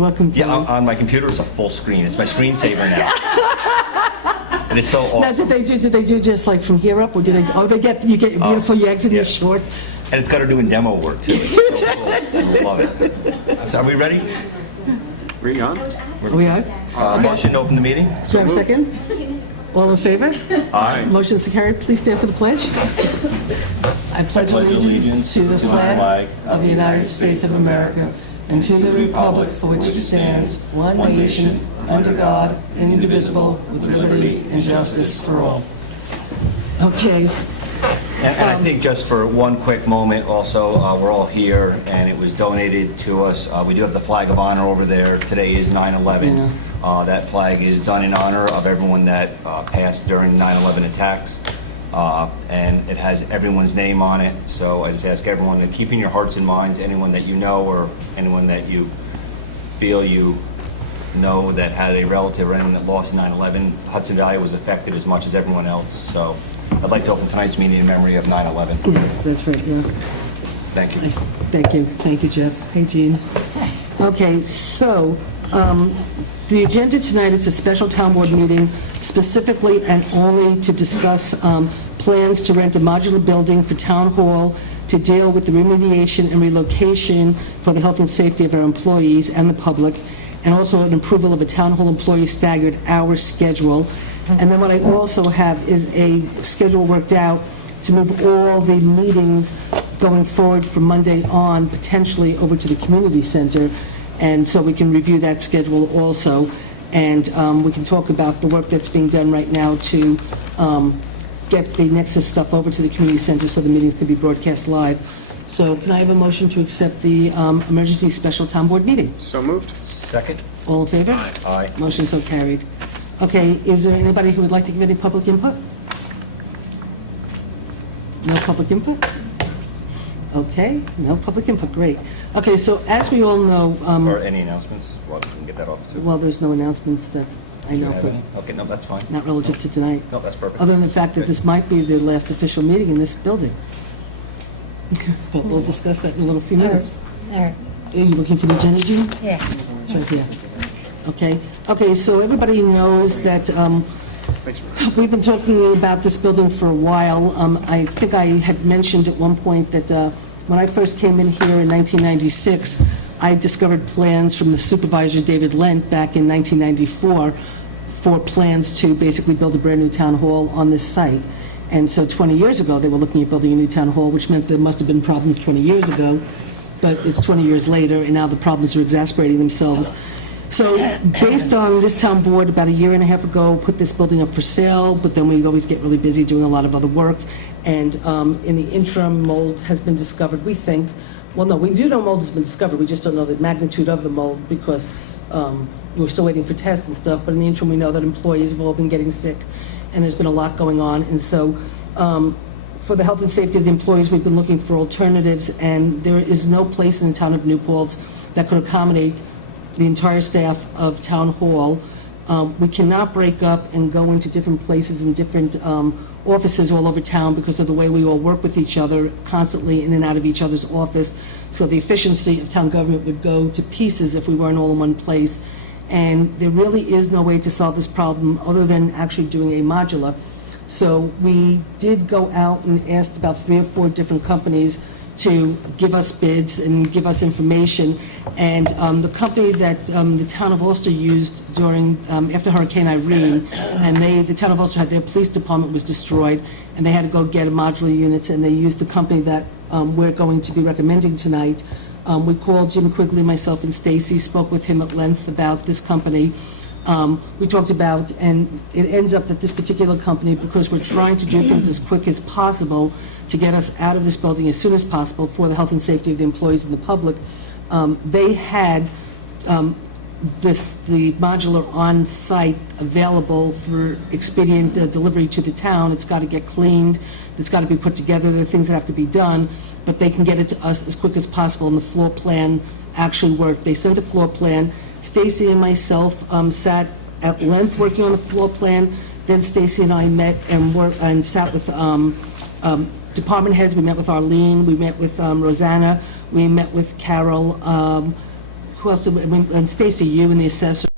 Welcome to on my computer it's a full screen. It's my screensaver now. And it's so awesome. Now, did they do just like from here up, or do they? Oh, you get your beautiful eggs in your short. And it's got her doing demo work too. It's so cool. I love it. So are we ready? Are we on? Are we on? Motion to open the meeting. So have a second. All in favor? Aye. Motion is carried. Please stand for the pledge. I pledge allegiance to the flag of the United States of America and to the republic for which it stands, one nation, under God, indivisible, with liberty and justice for all. Okay. And I think just for one quick moment also, we're all here and it was donated to us. We do have the flag of honor over there. Today is 9/11. Yeah. That flag is done in honor of everyone that passed during 9/11 attacks. And it has everyone's name on it. So I just ask everyone to keep in your hearts and minds anyone that you know or anyone that you feel you know that had a relative or anyone that lost in 9/11. Hudson Valley was affected as much as everyone else. So I'd like to open tonight's meeting in memory of 9/11. Yeah, that's right, yeah. Thank you. Thank you, Jeff. Hey, Jean. Okay, so the agenda tonight, it's a special town board meeting specifically and only to discuss plans to rent a modular building for town hall to deal with the remediation and relocation for the health and safety of our employees and the public, and also an approval of a town hall employee staggered hour schedule. And then what I also have is a schedule worked out to move all the meetings going forward from Monday on, potentially over to the community center. And so we can review that schedule also. And we can talk about the work that's being done right now to get the Nexus stuff over to the community center so the meetings can be broadcast live. So can I have a motion to accept the emergency special town board meeting? So moved. Second? All in favor? Aye. Motion so carried. Okay, is there anybody who would like to give any public input? No public input? Okay, no public input, great. Okay, so as we all know... Or any announcements? Well, we can get that off too. Well, there's no announcements that I know for, Okay, no, that's fine. not relative to tonight. No, that's perfect. Other than the fact that this might be the last official meeting in this building. But we'll discuss that in a little few minutes. All right. Are you looking for the agenda, Jean? Yeah. It's right here. Okay, so everybody knows that we've been talking about this building for a while. I think I had mentioned at one point that when I first came in here in 1996, I discovered plans from the supervisor, David Lent, back in 1994 for plans to basically build a brand new town hall on this site. And so 20 years ago, they were looking at building a new town hall, which meant there must have been problems 20 years ago, but it's 20 years later, and now the problems are exasperating themselves. So based on this town board, about a year and a half ago, put this building up for sale, but then we'd always get really busy doing a lot of other work. And in the interim, mold has been discovered, we think. Well, no, we do know mold has been discovered. We just don't know the magnitude of the mold because we're still waiting for tests and stuff. But in the interim, we know that employees have all been getting sick, and there's been a lot going on. And so for the health and safety of the employees, we've been looking for alternatives, and there is no place in the town of New Paltz that could accommodate the entire staff of town hall. We cannot break up and go into different places and different offices all over town because of the way we all work with each other constantly in and out of each other's office. So the efficiency of town government would go to pieces if we weren't all in one place. And there really is no way to solve this problem other than actually doing a modular. So we did go out and asked about 3 or 4 different companies to give us bids and give us information. And the company that the town of Ulster used during, after Hurricane Irene, and the town of Ulster had their police department was destroyed, and they had to go get a modular units, and they used the company that we're going to be recommending tonight. We called Jim Quigley, myself, and Stacy, spoke with him at length about this company. We talked about, and it ends up that this particular company, because we're trying to do things as quick as possible to get us out of this building as soon as possible for the health and safety of the employees and the public, they had the modular on site available for expedient delivery to the town. It's got to get cleaned, it's got to be put together, there are things that have to be done, but they can get it to us as quick as possible, and the floor plan actually worked. They sent a floor plan. Stacy and myself sat at length working on the floor plan. Then Stacy and I met and sat with department heads. We met with Arlene, we met with Rosanna, we met with Carol, and Stacy, you and the assessor,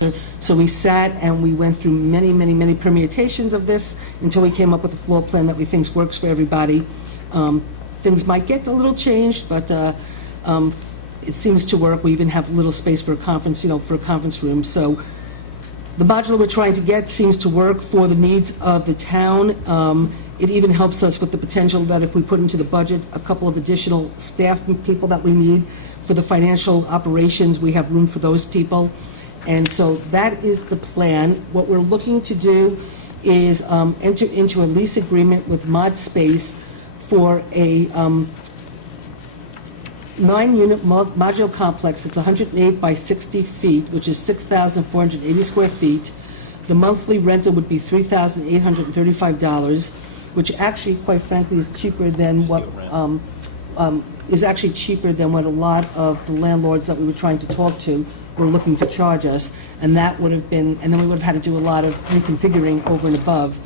so we sat and we went through many permutations of this until we came up with a floor plan that we think works for everybody. Things might get a little changed, but it seems to work. We even have a little space for a conference, for a conference room. So the modular we're trying to get seems to work for the needs of the town. It even helps us with the potential that if we put into the budget a couple of additional staff people that we need for the financial operations, we have room for those people. And so that is the plan. What we're looking to do is enter into a lease agreement with Mod Space for a 9-unit modular complex. It's 108 by 60 feet, which is 6,480 square feet. The monthly rental would be $3,835, which actually, quite frankly, is cheaper than what a lot of the landlords that we were trying to talk to were looking to charge us, and that would have been, and then we would have had to do a lot of reconfiguring over and above.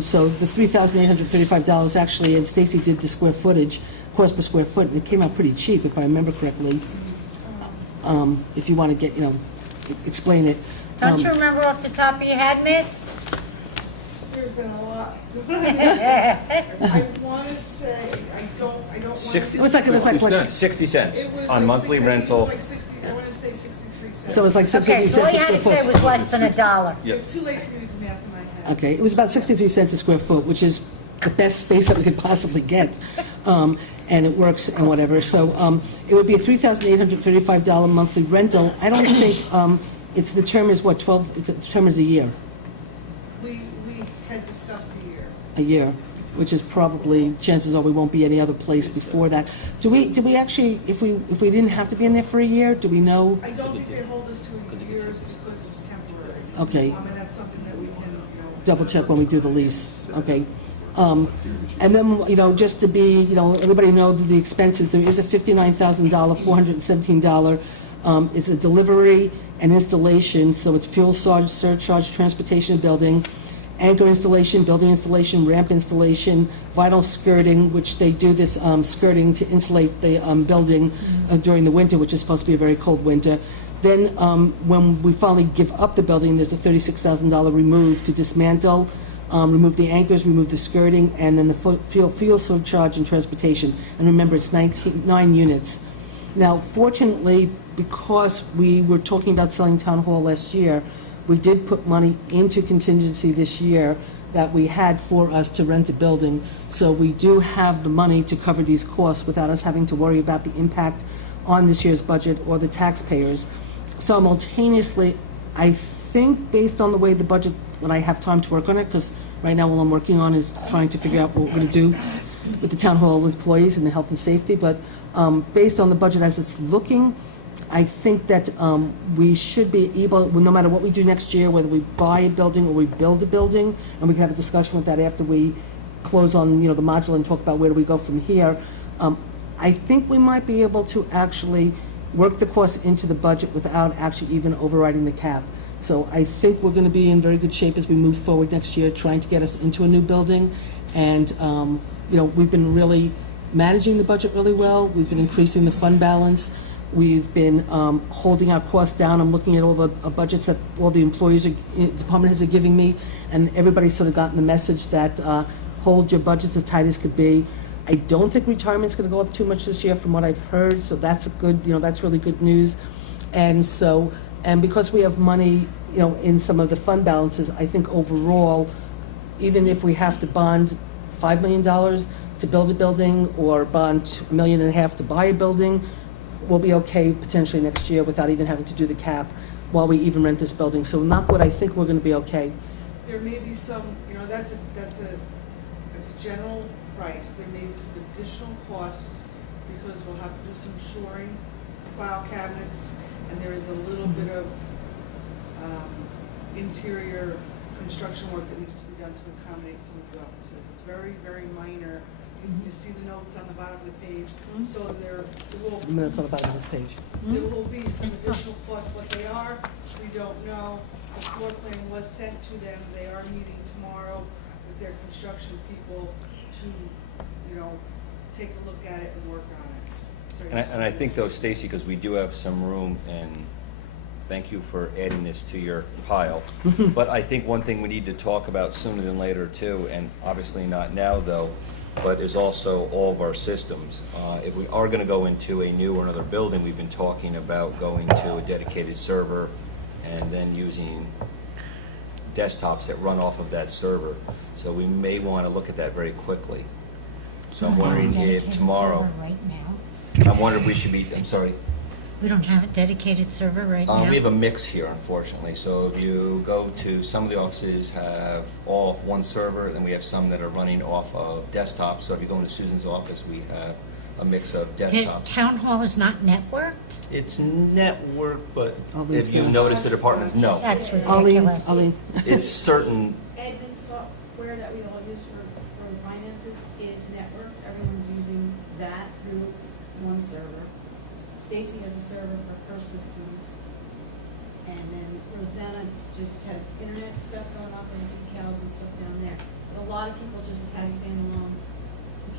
So the $3,835 actually, and Stacy did the square footage, cost per square foot, and it came out pretty cheap, if I remember correctly. If you want to get, explain it. Don't you remember off the top of your head, miss? There's been a lot. I want to say, I don't want to. 60 It was like what? 60 cents It was on like monthly 60 rental. It was like 60, I want to say 63 cents. So it was like Okay, 63 so all cents you a had square to say foot. was less than $1. It's too late for me to do math in my head. Okay, it was about 63 cents a square foot, which is the best space that we could possibly get. And it works and whatever. So it would be a $3,835 monthly rental. I don't think, it's, the term is what, 12, the term is a year, We had discussed a year, which is probably, chances are we won't be any other place before that. Do we actually, if we didn't have to be in there for a year, do we know? I don't think they hold us to years because it's temporary. Okay. And that's something that we can, Double check when we do the lease, okay? And then, just to be, everybody know the expenses, there is a $59,000, $417, it's a delivery and installation, so it's fuel surcharge, transportation of building, anchor installation, building installation, ramp installation, vinyl skirting, which they do this skirting to insulate the building during the winter, which is supposed to be a very cold winter. Then, when we finally give up the building, there's a $36,000 remove to dismantle, remove the anchors, remove the skirting, and then the fuel surcharge and transportation. And remember, it's 9 units. Now, fortunately, because we were talking about selling Town Hall last year, we did put money into contingency this year that we had for us to rent a building. So we do have the money to cover these costs without us having to worry about the impact on this year's budget or the taxpayers. Simultaneously, I think based on the way the budget, when I have time to work on it, because right now all I'm working on is trying to figure out what we're going to do with the Town Hall employees and the health and safety, but based on the budget as it's looking, I think that we should be able, no matter what we do next year, whether we buy a building or we build a building, and we can have a discussion with that after we close on, the modular and talk about where do we go from here. I think we might be able to actually work the cost into the budget without actually even overriding the cap. So I think we're going to be in very good shape as we move forward next year, trying to get us into a new building. And, we've been really managing the budget really well. We've been increasing the fund balance. We've been holding our costs down. I'm looking at all the budgets that all the employees, department heads are giving me, and everybody's sort of gotten the message that hold your budgets as tight as could be. I don't think retirement's going to go up too much this year from what I've heard, so that's a good, that's really good news. And so, and because we have money, in some of the fund balances, I think overall, even if we have to bond $5 million to build a building or bond $1.5 million to buy a building, we'll be okay potentially next year without even having to do the cap while we even rent this building. So knock wood, I think we're going to be okay. There may be some, that's a general price. There may be some additional costs because we'll have to do some shoring, file cabinets, and there is a little bit of interior construction work that needs to be done to accommodate some of the offices. It's very, very minor. You see the notes on the bottom of the page. So there will Minutes on the bottom of this page. there will be some additional costs. What they are, we don't know. The floor plan was sent to them. They are meeting tomorrow with their construction people to, take a look at it and work on it. And I think though, Stacy, because we do have some room, and thank you for adding this to your pile, but I think one thing we need to talk about sooner than later too, and obviously not now though, but is also all of our systems. If we are going to go into a new or another building, we've been talking about going to a dedicated server and then using desktops that run off of that server. So we may want to look at that very quickly. So I'm wondering if Dedicated tomorrow, server right now. I'm wondering if we should be, I'm sorry, We don't have a dedicated server right now? we have a mix here, unfortunately. So if you go to, some of the offices have all of one server, and we have some that are running off of desktops. So if you go into Susan's office, we have a mix of The desktops. town hall is not networked? It's network, but Arlene's if you gonna- notice the departments, no. That's Arlene, ridiculous. Arlene, It's certain, Admin software that we all use for the finances is network. Everyone's using that through one server. Stacy has a server for her systems. And then Rosanna just has internet stuff going on for the decals and stuff down there. But a lot of people just have standalone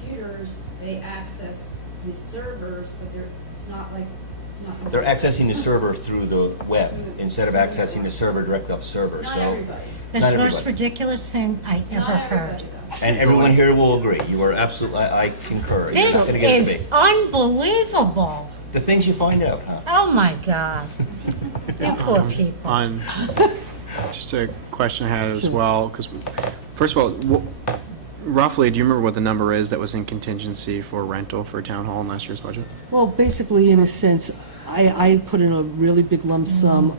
computers. They access the servers, but it's not like, it's not. they're accessing the server through the web instead of accessing the server direct off server, Not so. everybody. That's the Not most everybody. ridiculous thing I ever Not heard. everybody though. And everyone here will agree. You are absolutely, I concur. It's This not gonna get it to is be. unbelievable. The things you find out, huh? Oh, my God. You poor people. On, just a question I had as well, because, first of all, roughly, do you remember what the number is that was in contingency for rental for town hall in last year's budget? well, basically, in a sense, I put in a really big lump sum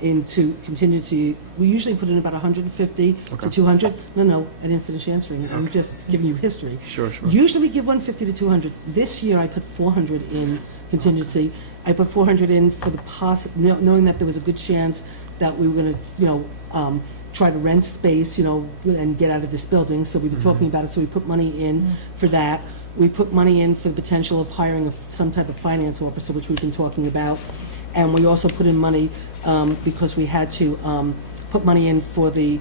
into contingency. We usually put in about 150 to Okay. 200. No, I didn't finish answering. I'm just giving you history. Sure. Usually we give 150 to 200. This year I put 400 in contingency. I put 400 in for the knowing that there was a good chance that we were going to, try to rent space, and get out of this building. So we were talking about it. So we put money in for that. We put money in for the potential of hiring some type of finance officer, which we've been talking about. And we also put in money because we had to put money in for the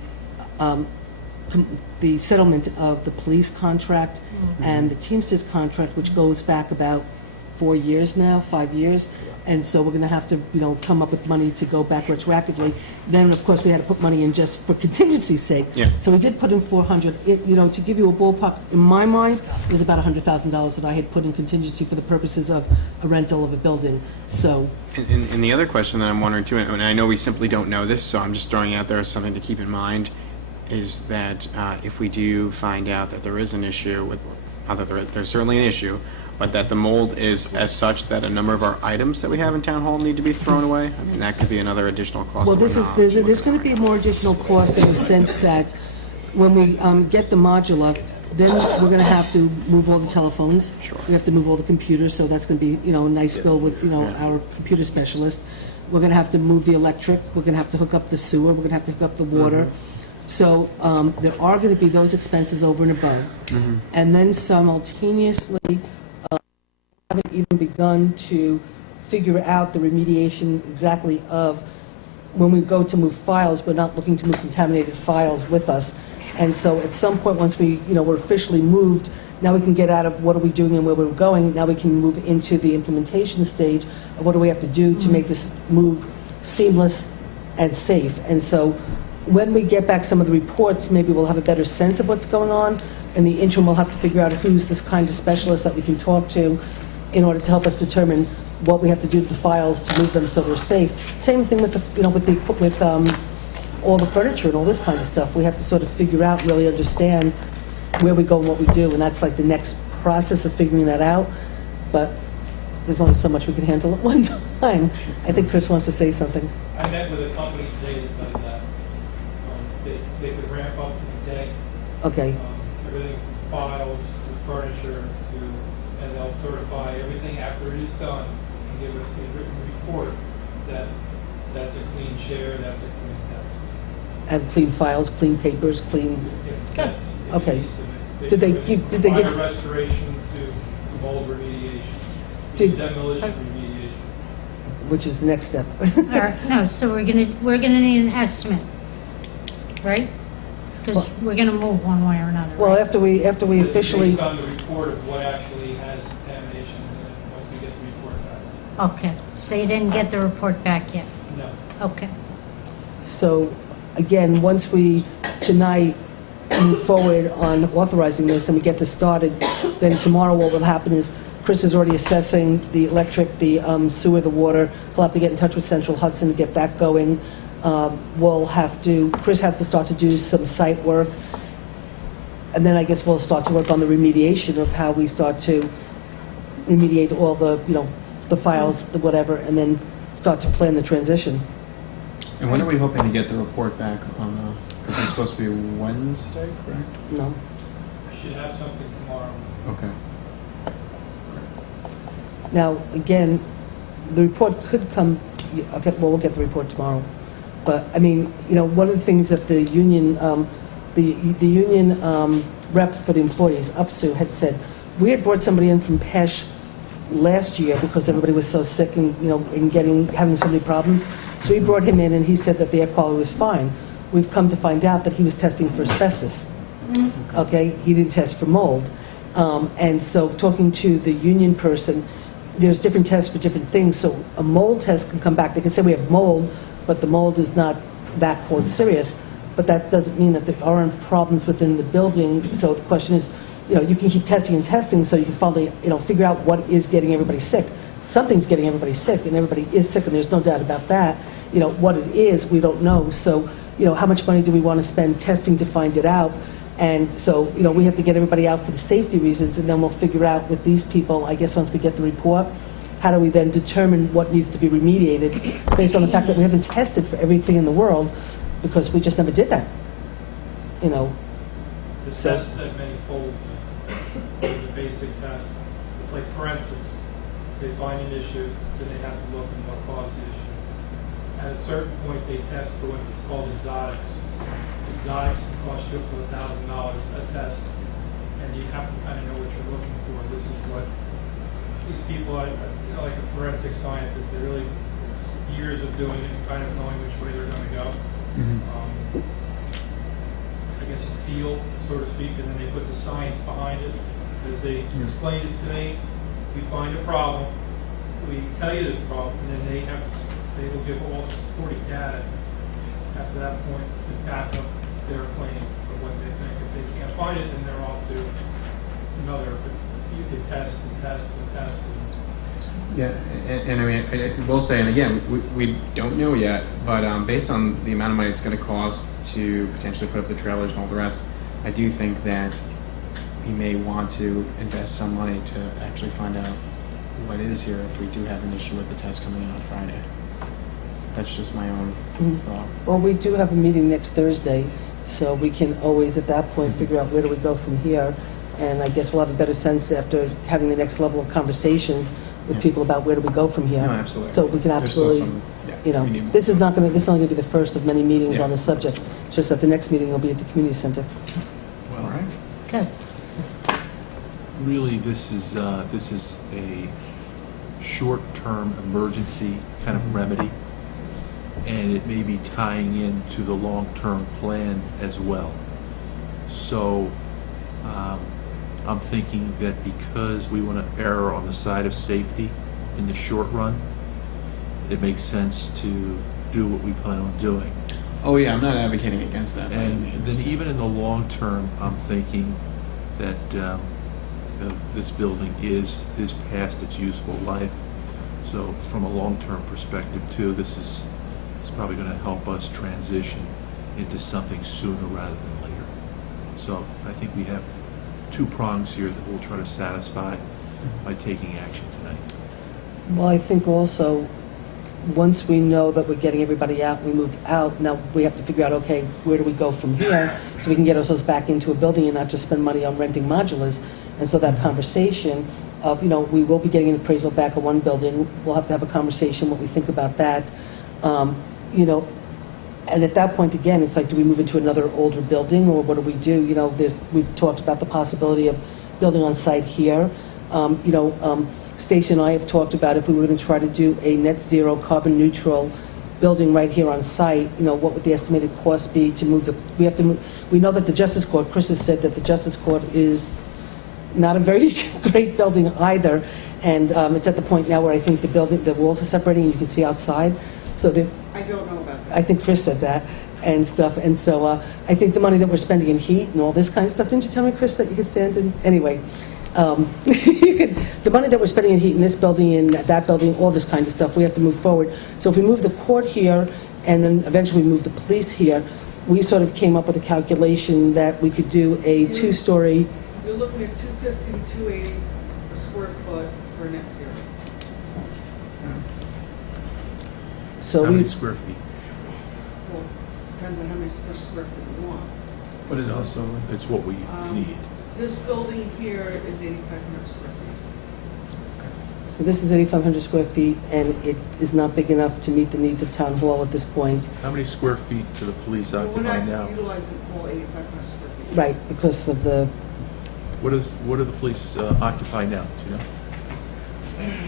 settlement of the police contract and the Teamsters contract, which goes back about 4 years now, 5 years. And so we're going to have to, come up with money to go back retroactively. Then, of course, we had to put money in just for contingency's sake. Yeah. So we did put in 400. To give you a ballpark, in my mind, it was about $100,000 that I had put in contingency for the purposes of a rental of a building. So, And the other question that I'm wondering too, and I know we simply don't know this, so I'm just throwing out there as something to keep in mind, is that if we do find out that there is an issue with, not that there's certainly an issue, but that the mold is as such that a number of our items that we have in town hall need to be thrown away, I mean, that could be another additional cost. well, that we're there's not going to be more additional cost in the sense that when we get the modular, then we're going to have to move all the telephones. Sure. We have to move all the computers, so that's going to be, a nice bill with, our computer specialist. We're going to have to move the electric. We're going to have to hook up the sewer. We're going to have to hook up the water. So there are going to be those expenses over and above. And then simultaneously, haven't even begun to figure out the remediation exactly of when we go to move files, we're not looking to move contaminated files with us. And so at some point, once we, we're officially moved, now we can get out of what are we doing and where we're going. Now we can move into the implementation stage of what do we have to do to make this move seamless and safe. And so when we get back some of the reports, maybe we'll have a better sense of what's going on. In the interim, we'll have to figure out who's this kind of specialist that we can talk to in order to help us determine what we have to do to the files to move them so they're safe. Same thing with with all the furniture and all this kind of stuff. We have to sort of figure out, really understand where we go and what we do, and that's like the next process of figuring that out. But there's only so much we can handle at one time. I think Chris wants to say something. I met with a company today that does that. They could ramp up in a day. Okay. Everything from files to furniture to, and they'll certify everything after it is done and give us a written report that that's a clean chair, that's a clean desk. And clean files, clean papers, clean. If that's- if it Okay. needs to be. Did they give- did they give- From restoration to mold remediation, to Did- demolition remediation. Which is the next step. All right, no, so we're gonna need an estimate, right? Because we're gonna move one way or another, Well, right? after we officially. Based on the report of what actually has contamination in it, once we get the Okay, so you didn't get the report back yet? No. Okay. So, again, once we, tonight, move forward on authorizing this and we get this started, then tomorrow what will happen is Chris is already assessing the electric, the sewer, the water. He'll have to get in touch with Central Hudson to get that going. Chris has to start to do some site work. And then I guess we'll start to work on the remediation of how we start to remediate all the, the files, the whatever, and then start to plan the transition. And when are we hoping to get the report back on the, because it's supposed to be Wednesday, correct? No? I should have something tomorrow. Okay. Now, again, the report could come, okay, well, we'll get the report tomorrow. But, I mean, one of the things that the union, the union rep for the employees, UPSU, had said, we had brought somebody in from PESH last year because everybody was so sick and, having so many problems. So we brought him in and he said that the air quality was fine. We've come to find out that he was testing for asbestos. Okay, he didn't test for mold. And so talking to the union person, there's different tests for different things. So a mold test can come back. They can say we have mold, but the mold is not that quote serious. But that doesn't mean that there aren't problems within the building. So the question is, you can keep testing and testing so you can finally, figure out what is getting everybody sick. Something's getting everybody sick, and everybody is sick, and there's no doubt about that. What it is, we don't know. So, how much money do we want to spend testing to find it out? And so, we have to get everybody out for the safety reasons, and then we'll figure out with these people, I guess once we get the report, how do we then determine what needs to be remediated based on the fact that we haven't tested for everything in the world because we just never did that. The So- tests have many folds. There's a basic test. It's like forensics. They find an issue, then they have to look and what caused the issue. At a certain point, they test for what's called exotics. Exotics can cost you up to $1,000 a test, and you have to kind of know what you're looking for. This is what these people, like a forensic scientist, they really, it's years of doing it and kind of knowing which way they're going to go. I guess a feel, so to speak, and then they put the science behind it. As they explained it today, we find a problem, we tell you this problem, and then they will give all the supporting data after that point to back up their claim of what they think. If they can't find it, then they're off to another, you can test and test and test. Yeah, and I mean, I will say, and again, we don't know yet, but based on the amount of money it's going to cost to potentially put up the trailers and all the rest, I do think that we may want to invest some money to actually find out what is here if we do have an issue with the test coming in on Friday. That's just my own thought. Well, we do have a meeting next Thursday, so we can always, at that point, figure out where do we go from here. And I guess we'll have a better sense after having the next level of conversations with people about where do we go from here. No, absolutely. So we can There's still absolutely, some- yeah, we need- this is not going to be the first of many meetings Yeah. on the subject. It's just that the next meeting will be at the community center. All right. Good. Really, this is a short-term emergency kind of remedy, and it may be tying into the long-term plan as well. So I'm thinking that because we want to err on the side of safety in the short run, it makes sense to do what we plan on doing. Oh yeah, I'm not advocating against that by any And means. then even in the long term, I'm thinking that this building is past its useful life. So from a long-term perspective too, this is probably going to help us transition into something sooner rather than later. So I think we have two prongs here that we'll try to satisfy by taking action tonight. Well, I think also, once we know that we're getting everybody out, we move out, now we have to figure out, okay, where do we go from here? So we can get ourselves back into a building and not just spend money on renting modulars. And so that conversation of, we will be getting an appraisal back on one building. We'll have to have a conversation, what we think about that. And at that point, again, it's like, do we move into another older building, or what do we do? We've talked about the possibility of building on site here. Stacy and I have talked about if we were going to try to do a net zero carbon neutral building right here on site, what would the estimated cost be to move we know that the Justice Court, Chris has said that the Justice Court is not a very great building either, And it's at the point now where I think the walls are separating and you can see outside. So I don't know about that. I think Chris said that and stuff. And so I think the money that we're spending in heat and all this kind of stuff, didn't you tell me, Chris, that you could stand in? Anyway, the money that we're spending in heat in this building, in that building, all this kind of stuff, we have to move forward. So if we move the court here and then eventually move the police here, we sort of came up with a calculation that we could do a two-story. You're looking at 250 to 280 a square foot for net zero. So How we, many square feet? Well, depends on how many square feet you want. What is also? It's what we need. This building here is 8,500 square feet. so this is 8,500 square feet, and it is not big enough to meet the needs of town hall at this point. How many square feet do the police But we're occupy not now? utilizing all 8,500 square feet. Right, because of the, What do the police occupy now, do you know?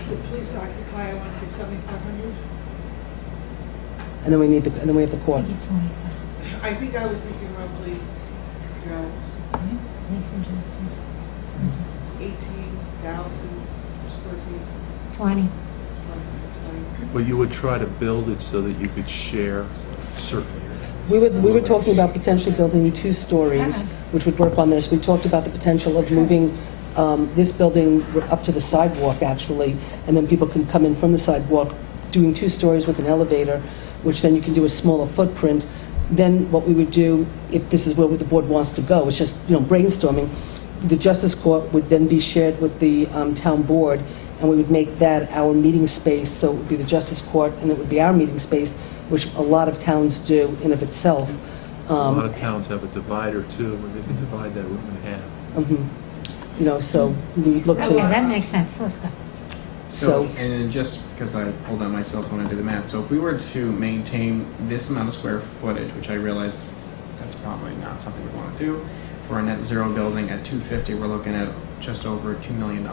The police occupy, I want to say 7,500. and then we need the, and then we have the court. I think I was thinking roughly, you know, Police and justice, 18,000 square feet. 20. 20. But you would try to build it so that you could share certain. We were talking about potentially building two stories, which would work on this. We talked about the potential of moving this building up to the sidewalk, actually, and then people can come in from the sidewalk, doing two stories with an elevator, which then you can do a smaller footprint. Then what we would do, if this is where the board wants to go, it's just, brainstorming, the justice court would then be shared with the town board, and we would make that our meeting space, so it would be the justice court, and it would be our meeting space, which a lot of towns do in of itself. A lot of towns have a divider too, where they can divide that room in half. So we would look Okay, that to, makes sense, let's go. So- And just because I pulled out my cell phone and did the math, so if we were to maintain this amount of square footage, which I realize that's probably not something we want to do, for a net zero building at 250, we're looking at just over $2 million.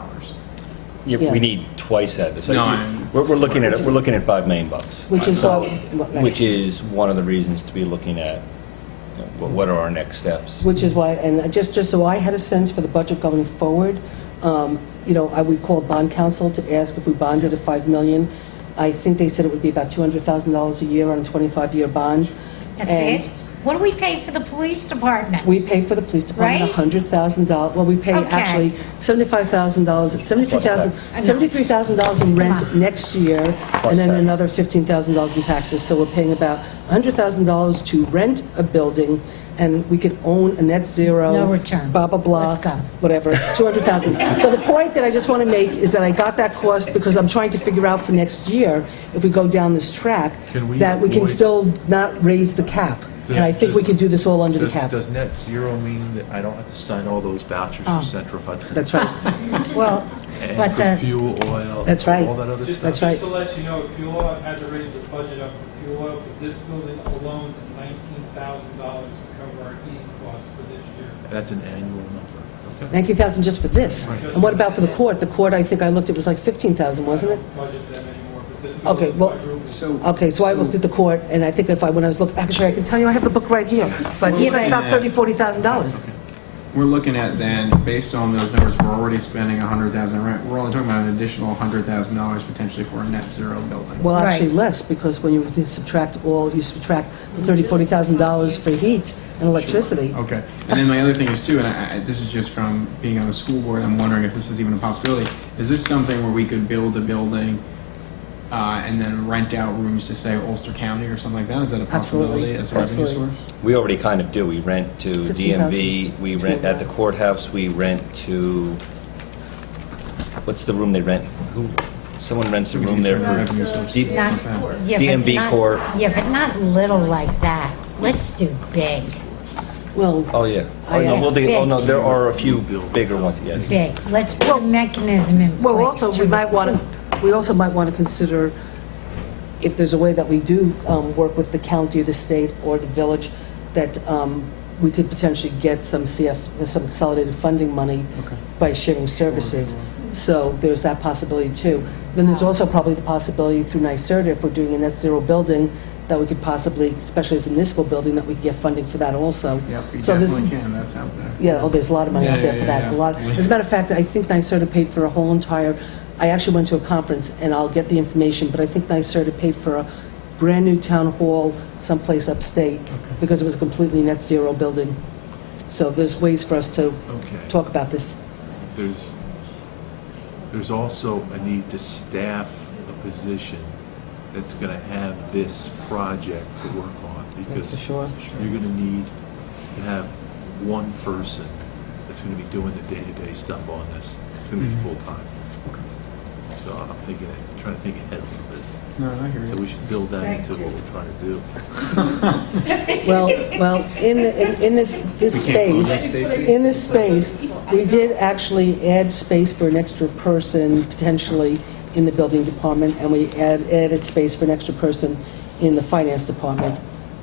Yeah, Yeah. we need twice that. So No, we're looking at $5 million, which is all, which is one of the reasons to be looking at what are our next steps. which is why, and just so I had a sense for the budget going forward, we called bond counsel to ask if we bonded at $5 million. I think they said it would be about $200,000 a year on a 25-year bond. That's And it? What do we pay for the police department? We pay for the police department Right? $100,000. Well, we pay Okay. actually $75,000, $73,000 in rent Come on. next year, and then tax. another $15,000 in taxes. So we're paying about $100,000 to rent a building, and we could own a net zero. No return. Blah, blah, blah. Let's go. Whatever, $200,000. So the point that I just want to make is that I got that cost because I'm trying to figure out for next year, if we go down this track, Can we that we can avoid- still not raise the cap. And I think we can do this all under the cap. Does net zero mean that I don't have to sign all those vouchers Oh. for Central Hudson? That's right. Well, And but for the, fuel, oil, That's right. all that other Just, stuff? That's right. just to let you know, fuel oil had to raise the budget up for fuel oil for this building alone to $19,000 to cover our heating costs for this year. That's an annual number, okay? 19,000 just for this. And what about for the court? The court, I think I looked, it was like 15,000, wasn't it? I don't budget them anymore, but this Okay, building well, quadrupled. Okay, so I looked at the court, and I think when I was looking, actually, I can tell you, I have the book right here, but it's like about $30,000, $40,000. We're looking at then, based on those numbers, we're already spending $100,000 rent. We're only talking about an additional $100,000 potentially for a net zero building. Well, actually Right. less, because when you subtract the $30,000, $40,000 for heat and electricity. Okay. And then my other thing is too, and this is just from being on the school board, I'm wondering if this is even a possibility. Is this something where we could build a building and then rent out rooms to, say, Ulster County or something like that? Is that a possibility Absolutely. as a revenue Absolutely. source? We already kind of do. We rent to 15,000. DMV, we rent at the courthouse, we rent to, what's the room they rent? Someone rents a room there for Revenue source. D- not, yeah, but DMV not- court. Yeah, but not little like that. Let's do big, Well, Oh, yeah. Oh, no, no, there are a few bigger ones, yeah. big. Let's put a mechanism in place. well, also, to we also might want to consider if there's a way that we do work with the county, the state, or the village, that we could potentially get some consolidated funding money by sharing services. So there's that possibility too. Then there's also probably the possibility through NYSERDA, if we're doing a net zero building, that we could possibly, especially as a municipal building, that we could get funding for that also. Yep, we So there's- definitely can. That's out there. Yeah, there's a lot of money out there for that. Yeah. A lot. As a matter of fact, I think NYSERDA paid for a whole entire I actually went to a conference, and I'll get the information, but I think NYSERDA paid for a brand-new town hall someplace upstate because it was a completely net zero building. So there's ways for us to Okay. talk about this. There's also a need to staff a position that's gonna have this project to work on, That's because for sure. you're gonna need to have one person that's gonna be doing the day-to-day stuff on this. It's gonna be full-time. So I'm trying to think ahead a little bit. No, I hear So we should build that Thank into you. what we're trying to do. Well, in this space, we did actually add space for an extra person potentially in the building department, and we added space for an extra person in the finance department.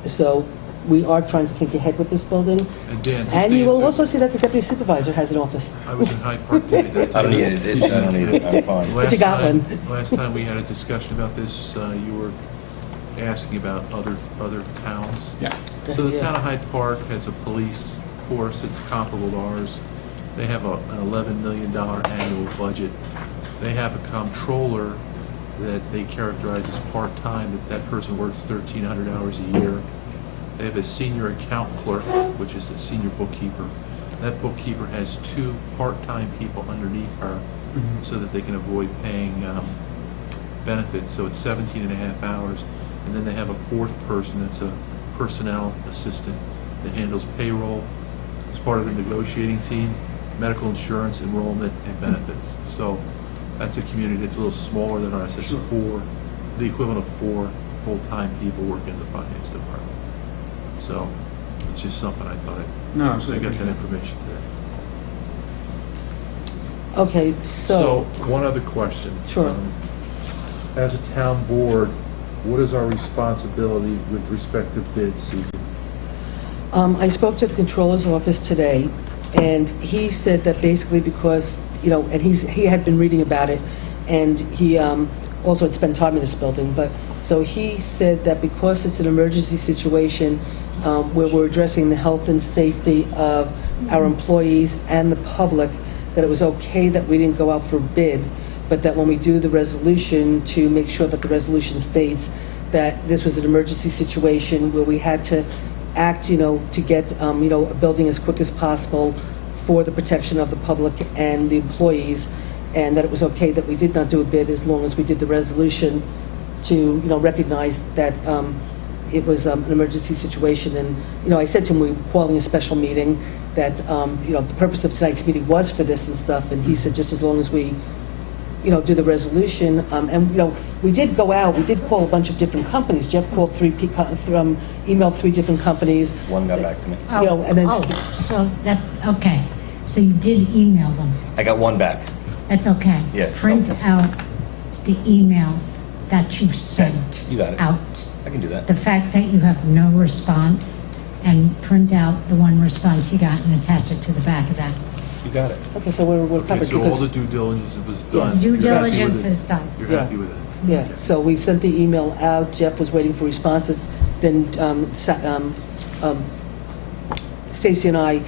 So we are trying to think ahead with this building. And Dan, And you will just to also see that the deputy supervisor has an office. I was in Hyde Park today. Did I tell don't you need this? it, I don't need it, I'm fine. But you got one. Last time we had a discussion about this, you were asking about other towns. Yeah. So the Yeah. town of Hyde Park has a police force that's comparable to ours. They have an $11 million annual budget. They have a comptroller that they characterize as part-time, that person works 1,300 hours a year. They have a senior account clerk, which is the senior bookkeeper. That bookkeeper has 2 part-time people underneath her so that they can avoid paying benefits. So it's 17 and a half hours. And then they have a 4th person that's a personnel assistant that handles payroll as part of the negotiating team, medical insurance, enrollment, and benefits. So that's a community that's a little smaller than ours. It's the equivalent of 4 full-time people working in the finance department. So it's just something I thought No, I absolutely. got that information today. Okay, So one other question. Sure. As a town board, what is our responsibility with respect to bids, Susan? I spoke to the controller's office today, and he said that basically because, and he had been reading about it, and he also had spent time in this building, but, so he said that because it's an emergency situation, where we're addressing the health and safety of our employees and the public, that it was okay that we didn't go out for bid, but that when we do the resolution, to make sure that the resolution states that this was an emergency situation where we had to act, to get, a building as quick as possible for the protection of the public and the employees, and that it was okay that we did not do a bid as long as we did the resolution to, recognize that it was an emergency situation. And, I said to him, we were calling a special meeting, that, the purpose of tonight's meeting was for this and stuff, and he said just as long as we, do the resolution. And, we did go out, we did call a bunch of different companies. Jeff called emailed 3 different companies. One got back to me. And then- So that, okay. So you did email them. I got one back. That's okay. Yeah. Print out the emails that you sent You got it. out. I can do that. The fact that you have no response, and print out the one response you got and attach it to the back of that. You got it. Okay, so we're Okay, covered so all because, the due diligence was done. Yes. Due You're happy with diligence it? is done. You're Yeah. happy with it? yeah, so we sent the email out, Jeff was waiting for responses, then Stacy and I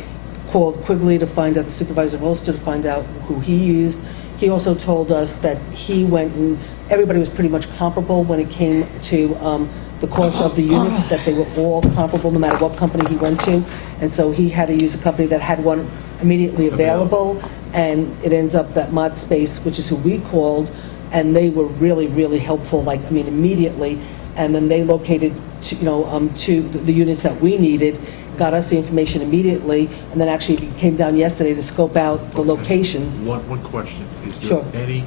called Quigley to find out, the supervisor of Ulster, to find out who he used. He also told us that he went and, everybody was pretty much comparable when it came to the cost of the units, that they were all comparable no matter what company he went to. And so he had to use a company that had one immediately available. And it ends up that Mod Space, which is who we called, and they were really, really helpful, immediately. And then they located, to the units that we needed, got us the information immediately, and then actually came down yesterday to scope out the Okay. locations. One question. Is there Sure. any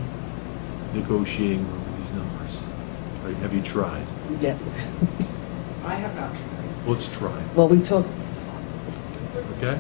negotiating room with these numbers? Right, have you tried? Yeah. I have not tried. Let's try, Well, we talked, okay?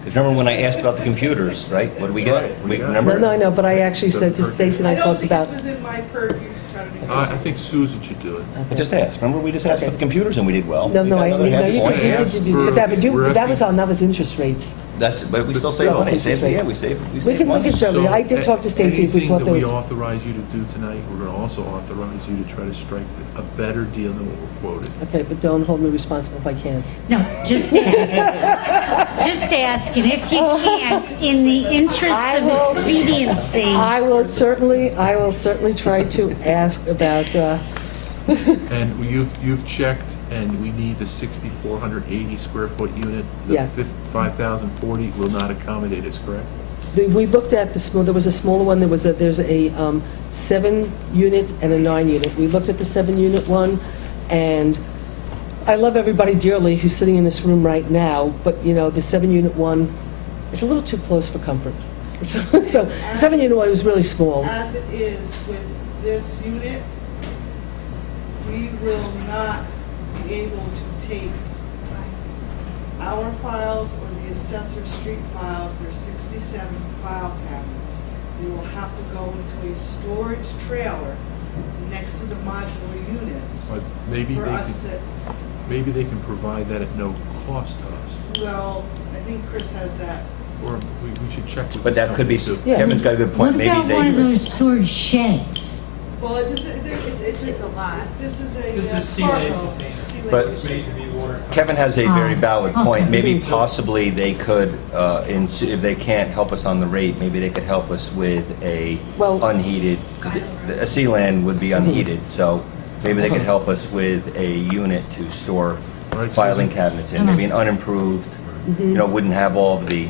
Because remember when I asked about the computers, right? What did we get? Right, we got- Remember? no, I know, but I actually said to Stacy and I talked about, don't think it's within my purview to try to I negotiate. think Susan should do it. I just asked. Remember, we just asked for the computers and we did well. no, We no, got I, another half you point. did, but that We're was asking- that was interest rates. but we But still save still. money. Yeah, we save We money. can certainly, I did talk to Stacy if we thought there was. Anything that we authorize you to do tonight, we're going to also authorize you to try to strike a better deal than what we're quoted. Okay, but don't hold me responsible if I can't. No, just ask. Just ask, and if you can't, in the interest of expediency, I will certainly try to ask about, And you've checked, and we need the 6,480 square foot unit. Yeah. The 5,040 will not accommodate us, correct? we looked at there was a smaller one, there's a 7-unit and a 9-unit. We looked at the 7-unit one, and I love everybody dearly who's sitting in this room right now, but, the 7-unit one is a little too close for comfort. So 7-unit one was really small. As it is with this unit, we will not be able to take our files or the assessor street files. There's 67 file cabinets. We will have to go into a storage trailer next to the modular units But maybe for they us can, to, maybe they can provide that at no cost to us. well, I think Chris has that. Or we should check with But this that could be, company, too. Yeah. Kevin's got a good what point. Maybe about one of they, those storage sheds? Well, it's a lot. This is a This is cargo. C-Lane container. C-Lane But- It's made to be water. Kevin has a very valid point. Okay. Maybe possibly they could, if they can't help us on the rate, maybe they could help us with a Well- unheated, because a Sealand would be unheated, so maybe they could help us with a unit to store Right, filing Susan? cabinets in, maybe an unimproved, wouldn't have all the,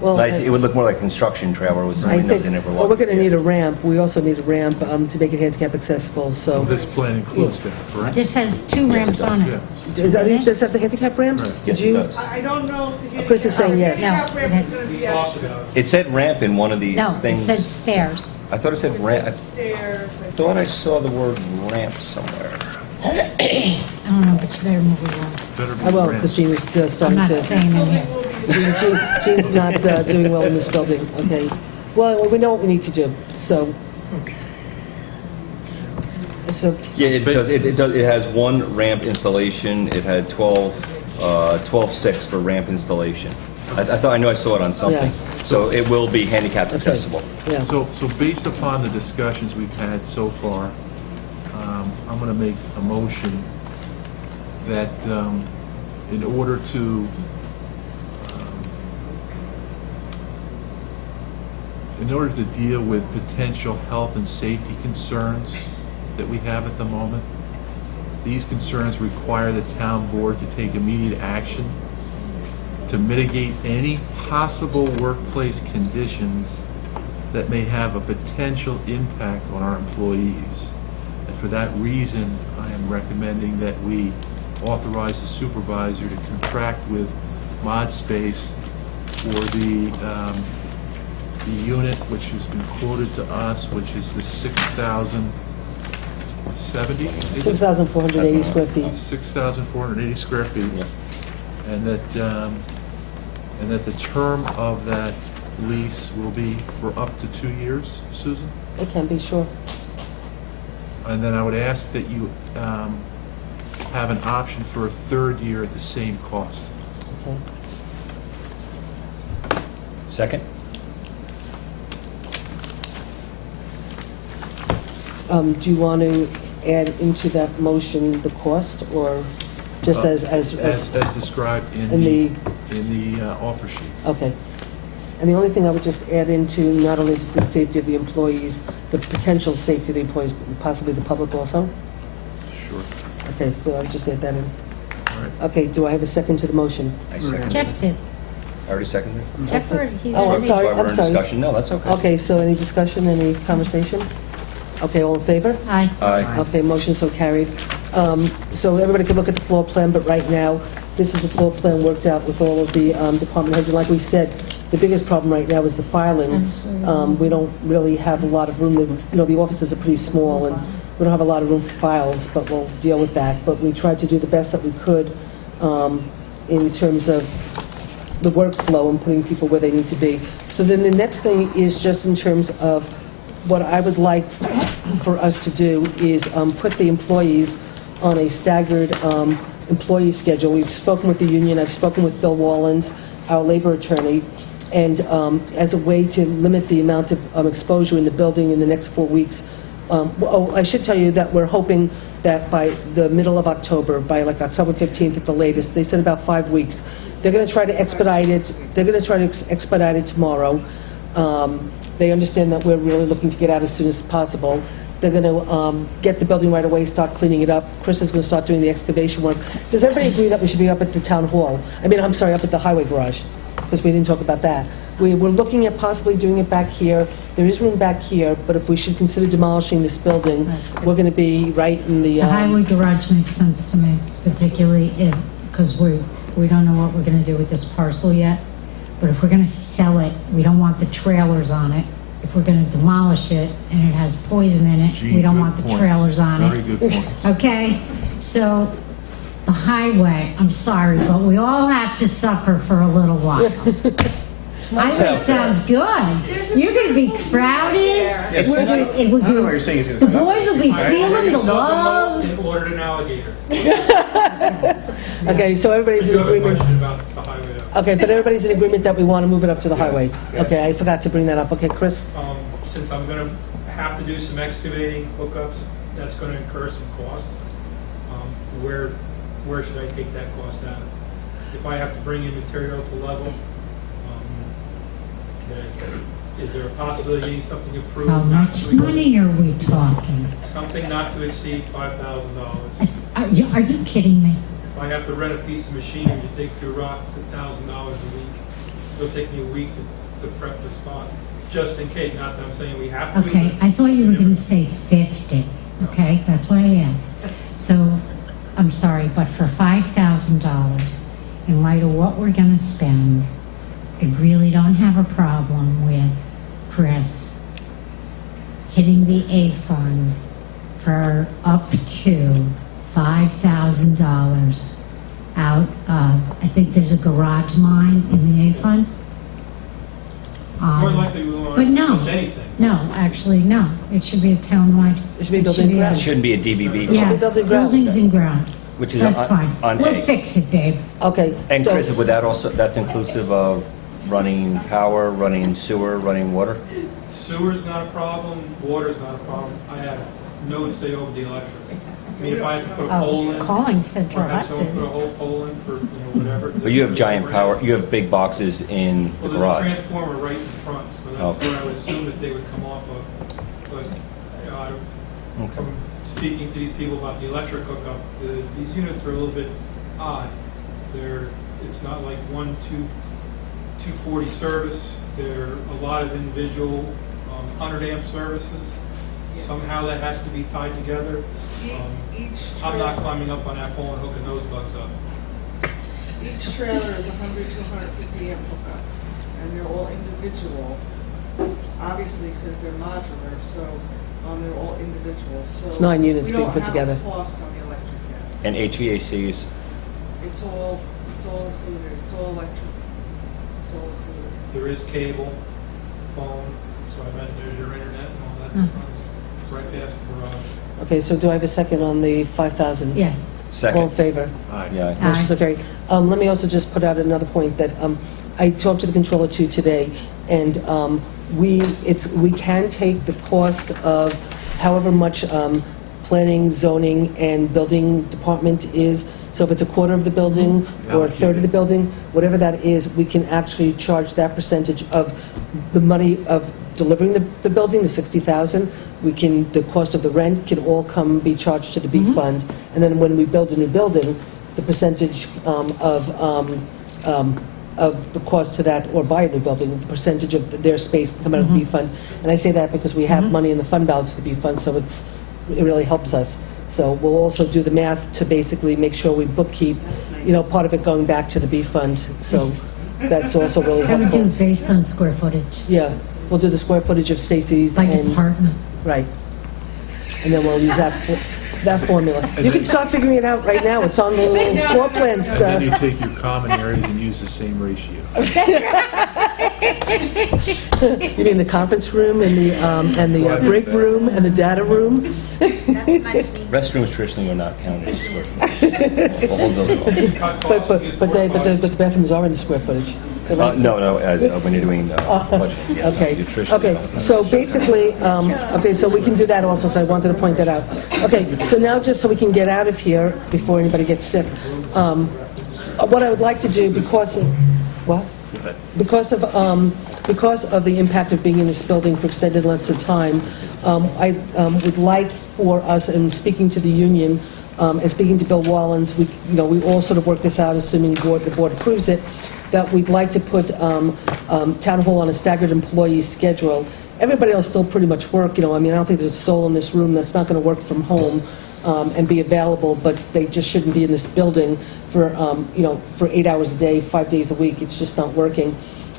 Well, nice, it would look more like a construction trailer with I some windows think, in it. for well, we're going to walking. need a ramp. We also need a ramp to make it handicap accessible, so. This plan includes that, correct? This has 2 Yes, it ramps does. on Yeah. it. Does it have the handicap ramps? Right. Did Yes, it you? does. I don't know if the handicap. Chris is saying yes. handicap No, ramp it is gonna We be talked extra. about It said ramp in one of these No, it things. said stairs. I thought it said ramp, I It's stairs. thought I saw the word ramp somewhere. I don't know, but you better move along. Better be I will, grand. because Jean is I'm starting not to. staying in here. Jean's not doing well in this building, okay? Well, we know what we need to do, so. So, Yeah, it does, it has one ramp installation, it had 12.6 for ramp installation. I knew I saw it on something. Yeah. So it will be handicap okay, accessible. yeah. So based upon the discussions we've had so far, I'm going to make a motion that in order to deal with potential health and safety concerns that we have at the moment, these concerns require the town board to take immediate action to mitigate any possible workplace conditions that may have a potential impact on our employees. And for that reason, I am recommending that we authorize the supervisor to contract with ModSpace for the unit which has been quoted to us, which is the 6,070? is it? 6,480 square feet. 6,480 square feet. Yeah. And that the term of that lease will be for up to 2 years, Susan? It can be, sure. And then I would ask that you have an option for a 3rd year at the same cost. Okay. Second? Do you want to add into that motion the cost, or just as As described in in the offer sheet. okay. And the only thing I would just add into, not only the safety of the employees, the potential safety of the employees, possibly the public also? Sure. Okay, so I'll just add that in. All right. Okay, do I have a second to the motion? I seconded Jeff it. did. I already seconded it? Jeff already, he's Oh, I'm already. sorry. While we're in discussion, no, that's okay. Okay, so any discussion, any conversation? Okay, all in favor? Aye. Aye. Okay, motion so carried. So everybody can look at the floor plan, but right now, this is the floor plan worked out with all of the department heads. And like we said, the biggest problem right now is the filing. We don't really have a lot of room. The offices are pretty small, and we don't have a lot of room for files, but we'll deal with that. But we tried to do the best that we could in terms of the workflow and putting people where they need to be. So then the next thing is just in terms of what I would like for us to do is put the employees on a staggered employee schedule. We've spoken with the union, I've spoken with Bill Wallens, our labor attorney, and as a way to limit the amount of exposure in the building in the next 4 weeks. I should tell you that we're hoping that by the middle of October, by like October 15th at the latest, they said about 5 weeks. They're going to try to expedite it. They're going to try to expedite it tomorrow. They understand that we're really looking to get out as soon as possible. They're going to get the building right away, start cleaning it up. Chris is going to start doing the excavation work. Does everybody agree that we should be up at the town hall? I'm sorry, up at the highway garage, because we didn't talk about that. We're looking at possibly doing it back here. There is room back here, but if we should consider demolishing this building, we're going to be right in the... The highway garage makes sense to me, particularly because we don't know what we're gonna do with this parcel yet. But if we're gonna sell it, we don't want the trailers on it. If we're gonna demolish it and it has poison in it, Gee, we don't good want the points. trailers on Very it. good points. Okay, so the highway, I'm sorry, but we all have to suffer for a little while. Highway sounds good. You're gonna be crowded. It's We're not- gonna- it would I don't know be- what you're saying is gonna The stop boys us. will be feeling the love. If ordered an alligator. Okay, so everybody's I in do have a agreement. question about the highway though. Okay, but everybody's in agreement that we want to move it up to the highway. Okay, I forgot to bring that up. Okay, Chris? Since I'm gonna have to do some excavating hookups, that's gonna incur some cost. Where should I take that cost out? If I have to bring in material to level, is there a possibility of getting something approved? How not much to- money are we talking? Something not to exceed $5,000. Are you kidding me? If I have to rent a piece of machinery to dig through rock, it's $1,000 a week. It'll take me a week to prep the spot, just in case, not that I'm saying we have to. Okay, I thought you were gonna say 50, okay? That's what I asked. So, I'm sorry, but for $5,000, in light of what we're gonna spend, I really don't have a problem with Chris hitting the A fund for up to $5,000 out of, I think there's a garage line in the A fund. More likely we won't But no. touch anything. No, actually, no. It should be a townwide. It should be building It grounds. shouldn't be a DBB. Yeah, be building grounds. buildings and grounds. Which is That's on- fine. on We'll A. fix it, babe. Okay, And so... Chris, would that also, that's inclusive of running power, running sewer, running water? Sewer's not a problem, water's not a problem. I have no say over the electric. I mean, if I have to put a pole in, Calling or Central have someone put a Hudson. whole pole in for, whatever. But you have giant power, you have big boxes in the Well, there's a garage. transformer right in front, so that's Okay. what I would assume that they would come off of. But, I don't, Okay. from speaking to these people about the electric hookup, these units are a little bit odd. It's not like 240 service. They're a lot of individual 100 amp services. Somehow that has to be tied together. I'm not climbing up on that pole and hooking those bugs up. Each trailer is 100 to 150 amp hookup, and they're all individual, obviously, because they're modular, so they're all individual, so. It's 9 units being put together. We don't have a cost on the electric yet. And HVACs, It's all included, it's all electric, it's all included. There is cable, phone, so I bet there's your internet and all that. Mhm. It's right past the garage. Okay, so do I have a second on the 5,000? Yeah. All in second. favor? Aye. Yeah. Motion's carried. Let me also just put out another point that I talked to the controller too today, and we can take the cost of however much planning, zoning, and building department is. So if it's a quarter of the building or a third of the building, whatever that is, we can actually charge that percentage of the money of delivering the building, the 60,000. The cost of the rent can all be charged to the B fund. And then when we build a new building, the percentage of the cost to that, or buy a new building, the percentage of their space can come out of the B fund. And I say that because we have money in the fund balance for the B fund, so it really helps us. So we'll also do the math to basically make sure we bookkeep, part of it going back to the B fund. So that's also really I would do helpful. it based on square footage Yeah, we'll do the square footage of Stacy's by and, department. right. And then we'll use that formula. You can start figuring it out right now. It's on the little floor plans. And then you take your common areas and use the same ratio. You mean the conference room and the break room and the data room? Restrooms traditionally are not counted as square footage. The whole building. Cut But costs, use more the costs. bathrooms are in the square footage. No, as when you're doing budgeting. yeah. Okay, so basically, okay, so we can do that also, so I wanted to point that out. Okay, so now just so we can get out of here before anybody gets sick, what I would like to do, because of, what? Because of the impact of being in this building for extended lengths of time, I would like for us, and speaking to the union, and speaking to Bill Wallens, we all sort of work this out, assuming the board approves it, that we'd like to put Town Hall on a staggered employee schedule. Everybody else still pretty much work, I don't think there's a soul in this room that's not going to work from home and be available, but they just shouldn't be in this building for 8 hours a day, 5 days a week. It's just not working.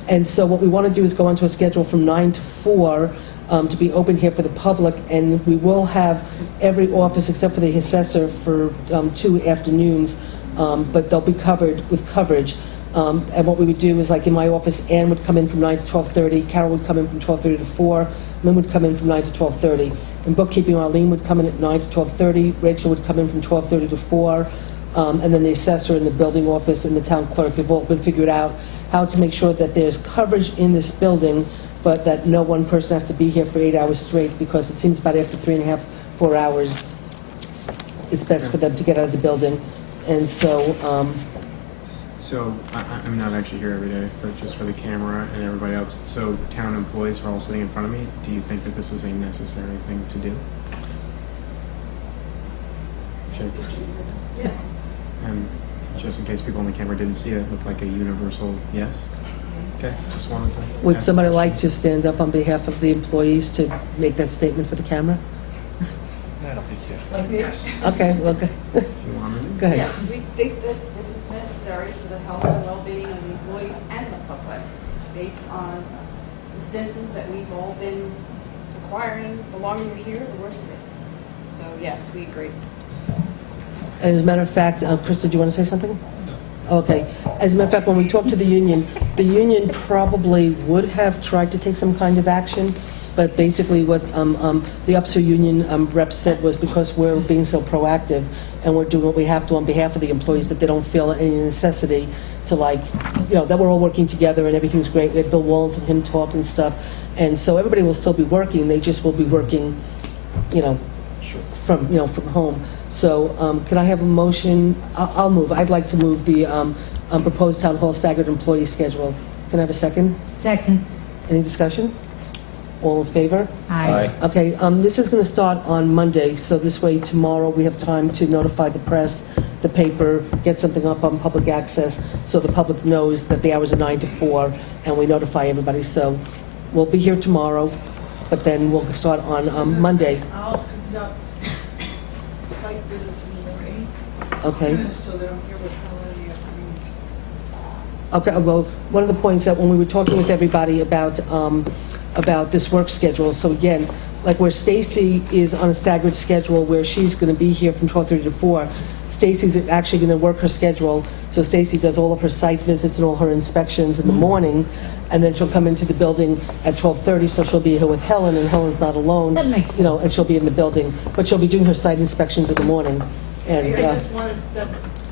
And so what we want to do is go onto a schedule from 9 to 4 to be open here for the public, and we will have every office except for the assessor for 2 afternoons, but they'll be covered with coverage. And what we would do is, like in my office, Ann would come in from 9 to 12:30, Carol would come in from 12:30 to 4, Lynn would come in from 9 to 12:30. In bookkeeping, Arlene would come in at 9 to 12:30, Rachel would come in from 12:30 to 4, and then the assessor in the building office and the town clerk have all been figured out how to make sure that there's coverage in this building, but that no one person has to be here for 8 hours straight, because it seems about after 3.5, 4 hours, it's best for them to get out of the building. And so, So, I'm not actually here every day, but just for the camera and everybody else, so town employees are all sitting in front of me, do you think that this is a necessary thing to do? Shake. Yes. And just in case people on the camera didn't see it, it looked like a universal yes? Okay, just wanted to... would ask. somebody like to stand up on behalf of the employees to make that statement for the camera? I don't think yes. Like me? Okay, well, go If you want me to. go ahead. Yes, we think that this is necessary for the health and well-being of the employees and the public, based on the symptoms that we've all been acquiring the longer you're here, the worse it is. So yes, we agree. And as a matter of fact, Krista, do you want to say something? Okay. As a matter of fact, when we talked to the union probably would have tried to take some kind of action, but basically what the UPSER union rep said was, because we're being so proactive and we're doing what we have to on behalf of the employees, that they don't feel any necessity to, that we're all working together and everything's great. We had Bill Wallens and him talk and stuff. And so everybody will still be working. They just will be working, from home. So can I have a motion? I'll move. I'd like to move the proposed town hall staggered employee schedule. Can I have a second? Second. Any discussion? All in favor? Aye. Okay, this is going to start on Monday, so this way tomorrow we have time to notify the press, the paper, get something up on public access, so the public knows that the hours are 9 to 4, and we notify everybody. So we'll be here tomorrow, but then we'll start on Monday. I'll conduct site visits in the morning, Okay? so that I'm here with Helen in the afternoon. Okay, well, one of the points that when we were talking with everybody about this work schedule, so again, like where Stacy is on a staggered schedule where she's going to be here from 12:30 to 4, Stacy's actually going to work her schedule, so Stacy does all of her site visits and all her inspections in the morning, and then she'll come into the building at 12:30, so she'll be here with Helen, and Helen's not alone. That makes And she'll be in the building, but she'll be doing her site inspections in the morning. And, I just wanted the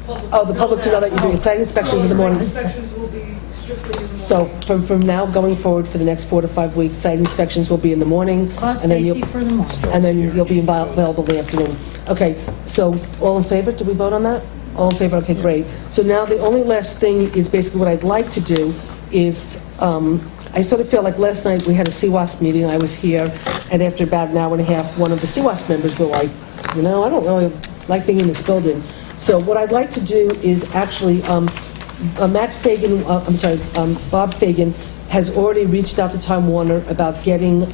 public. the public to know that you're doing site inspections in the morning. So site inspections will be strictly in the morning. So from now going forward for the next 4 to 5 weeks, site inspections will be in the morning. Call and then Stacy for the morning. And then you'll be available in the afternoon. Okay, so all in favor? Did we vote on that? All in favor? Okay, great. So now the only last thing is basically what I'd like to do is, I sort of feel like last night we had a CWASP meeting, I was here, and after about an hour and a half, one of the CWASP members were like, I don't really like being in this building. So what I'd like to do is actually, Bob Fagan has already reached out to Time Warner about getting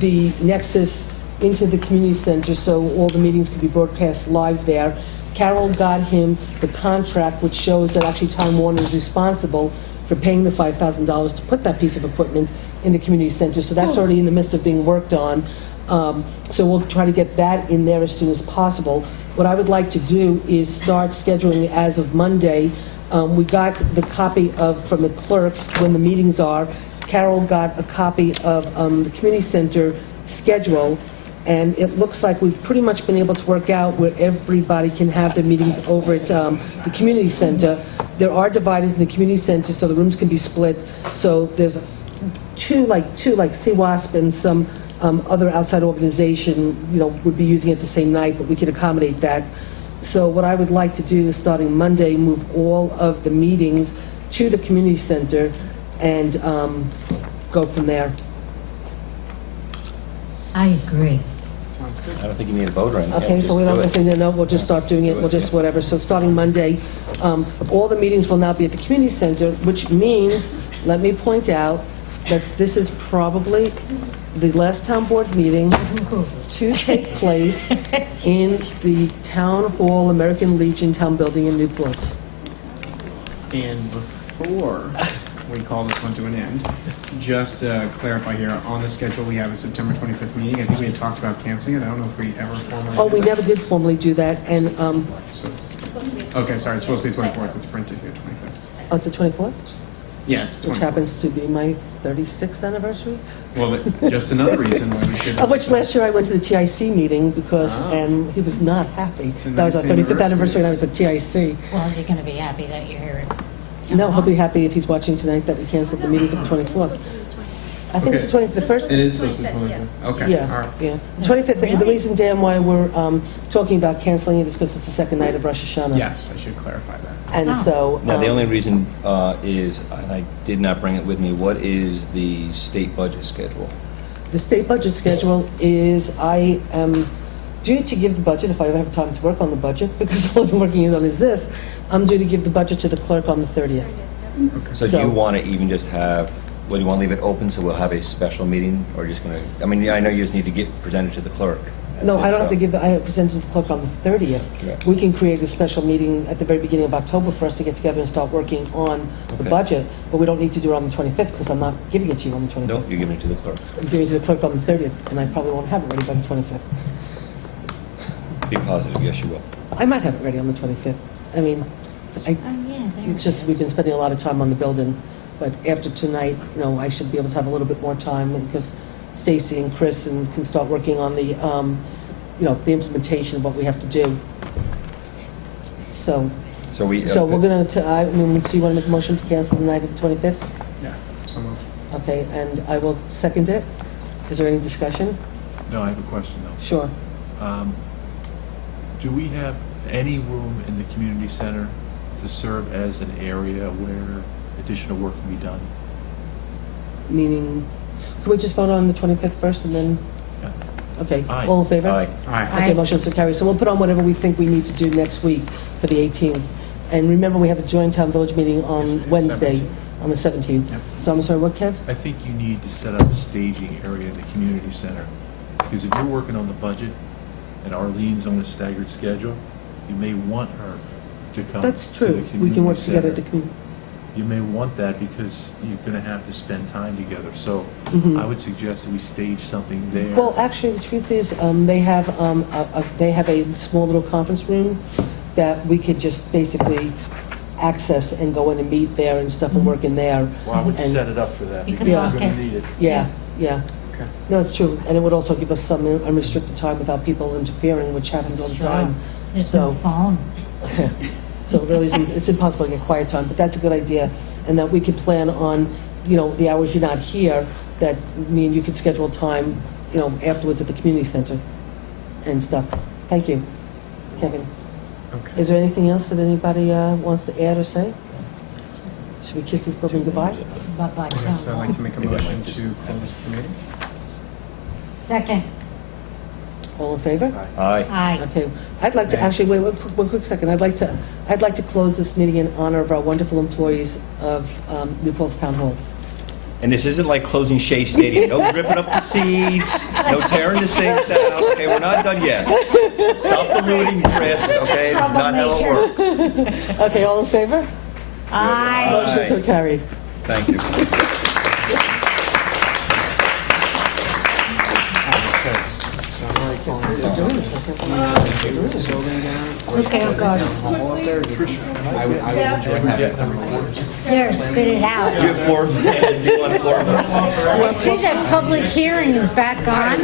the Nexus into the community center so all the meetings can be broadcast live there. Carol got him the contract, which shows that actually Time Warner is responsible for paying the $5,000 to put that piece of equipment in the community center. So that's already in the midst of being worked on. So we'll try to get that in there as soon as possible. What I would like to do is start scheduling as of Monday. We got the copy from the clerk when the meetings are. Carol got a copy of the community center schedule, and it looks like we've pretty much been able to work out where everybody can have their meetings over at the community center. there are dividers in the community center, so the rooms can be split. So there's two, like CWASP and some other outside organization, would be using it the same night, but we could accommodate that. So what I would like to do is, starting Monday, move all of the meetings to the community center and go from there. I agree. Sounds good. I don't think you need a vote or anything. Okay, so we don't Just say, do it. no, we'll just start doing it, Do it, we'll just yeah. whatever. So starting Monday, all the meetings will now be at the community center, which means, let me point out, that this is probably the last town board meeting to take place in the Town Hall American Legion Town Building in New Paltz. And before we call this one to an end, just to clarify here, on the schedule, we have a September 25th meeting. I think we had talked about canceling it. I don't know if we ever formally. Oh, we did that. never did formally do that, and, So- Okay, sorry, it's supposed to be 24th. It's printed here, 25th. oh, it's the 24th? Yeah, it's 24th. Which happens to be my 36th anniversary. Well, just another reason why we should. Of which last year I went to the TIC meeting because, Oh. and he was not happy. It's a That was our nice 35th anniversary anniversary. and I was at TIC. Well, is he going to be happy that you're here? No, he'll be happy if he's watching tonight that we canceled the meeting for the 24th. I think it's the 20th, the first. It is supposed to be 25th. Yes. Okay, all Yeah, right. yeah. The 25th, the Really? reason, Dan, why we're talking about canceling it is because it's the second night of Rosh Hashanah. Yes, I should clarify that. And Oh. so. Now, the only reason is, and I did not bring it with me, what is the state budget schedule? The state budget schedule is, I am due to give the budget, if I ever have time to work on the budget, because all I've been working on is this, I'm due to give the budget to the clerk on the 30th. So do So- you want to even just have, do you want to leave it open so we'll have a special meeting, or just going to, I mean, I know you just need to get presented to the clerk. No, That's I it, don't have so- to give, I present to the clerk on the 30th. Yeah. We can create a special meeting at the very beginning of October for us to get together and start working on the Okay. budget, but we don't need to do it on the 25th, because I'm not giving it to you on the 25th. No, you're giving it to the clerk. I'm giving it to the clerk on the 30th, and I probably won't have it ready by the 25th. Be positive, yes, you will. I might have it ready on the 25th. I mean, Oh, yeah, there it's just, we've been spending a lot of time on the building, but after tonight, I should be able to have a little bit more time, because Stacy and Chris can start working on the, the implementation of what we have to do. So we're gonna, so you want to make a motion to cancel the night of the 25th? Yeah, so moved. Okay, and I will second it. Is there any discussion? No, I have a question though. Sure. Do we have any room in the community center to serve as an area where additional work can be done? Meaning, can we just vote on the 25th first and then, Yeah. okay, Aye. all in favor? Aye. All right. Okay, Aye. motion to carry. So we'll put on whatever we think we need to do next week for the 18th. And remember, we have a joint town village meeting on Yes, Wednesday, 17th. on the 17th. Yep. So I'm sorry, what, Kev? I think you need to set up a staging area in the community center. Because if you're working on the budget and Arlene's on a staggered schedule, you may want her to come That's to the true. We can work community together at the center. community. You may want that because you're gonna have to spend time together. So Mhm. I would suggest that we stage something there. Well, actually, the truth is, they have a small little conference room that we could just basically access and go in and meet there and stuff and work in there. Well, I would and- set it up for that You because can you're walk gonna in. need it. Yeah, yeah. Okay. No, it's true. And it would also give us some unrestricted time without people interfering, which happens all the Sure. time. There's no So- phone. So it really isn't, it's impossible to get quiet time, but that's a good idea. And that we could plan on, the hours you're not here, that me and you could schedule time, afterwards at the community center and stuff. Thank you, Kevin. Okay. Is there anything else that anybody wants to add or say? Should we kiss this building goodbye? But by I guess I'd like to town. make a motion to close the meeting. Second. All in favor? Aye. Aye. Okay, I'd like to, actually, wait, one quick second. I'd like to close this meeting in honor of our wonderful employees of New Paltz Town Hall. And this isn't like closing Shea Stadium. No ripping up the seats, no tearing the sinks out. Okay, we're not done yet. Stop the looting, Chris, okay? That's not how it works. Okay, all in favor? Aye. Motion so carried. Thank you. So I'm already calling it down. This building down. Okay, oh God. Hall up there. I would enjoy having someone. There, spit it out. Do you have floor? Do you want floor? See that public hearing is back on?